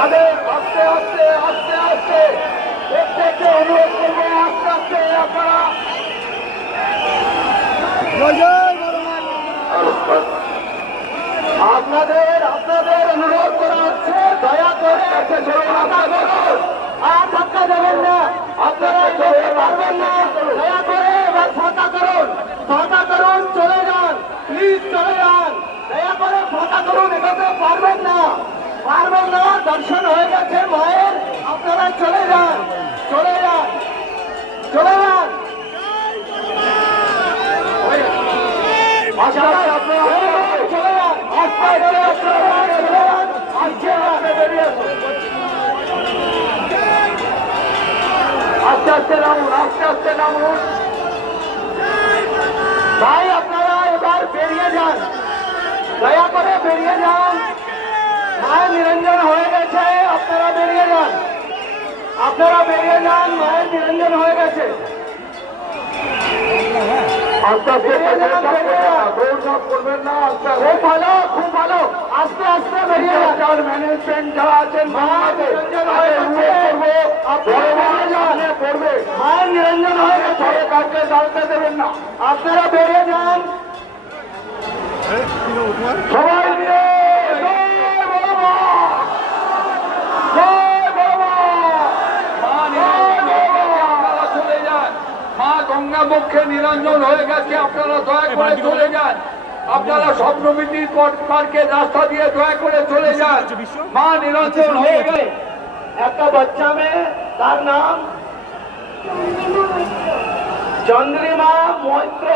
তাদের আস্তে আস্তে আস্তে আস্তে প্রত্যেককে অনুরোধ করবো আস্তে আস্তে আপনারা আপনাদের অনুরোধ করা হচ্ছে দয়া করে আর ধাক্কা দেবেন না, আপনারা এগোতে পারবেন না, দয়া করে এবার ফাঁকা করুন, চলে যান, প্লিজ চলে যান, দয়া করে ফাঁকা করুন, এগোতে পারবেন না, দর্শন হয়ে গেছে মায়ের, আপনারা চলে যান। আস্তে আস্তে নামুন ভাই, আপনারা এবার বেরিয়ে যান, দয়া করে বেরিয়ে যান, মায়ের নিরঞ্জন হয়ে গেছে, আপনারা বেরিয়ে যান, মায়ের নিরঞ্জন হয়ে গেছে। আস্তে আস্তে করবেন না, খুব ভালো, আস্তে আস্তে বেরিয়ে যান। ম্যানেজমেন্ট যারা আছেন মায়ের নিরঞ্জন হয়ে গেছে, মায়ের নিরঞ্জন হয়ে গেছে, কাউকে দাঁড়াতে দেবেন না, আপনারা বেরিয়ে যান সবাই মিলে। মা গঙ্গা মুখে নিরঞ্জন হয়ে গেছে, আপনারা দয়া করে চলে যান, আপনারা স্বপ্নমিতির পার্কের রাস্তা দিয়ে দয়া করে চলে যান, মা নিরঞ্জন হয়ে গেছে। একটা বাচ্চা মেয়ে, তার নাম চন্দ্রিমা মৈত্র।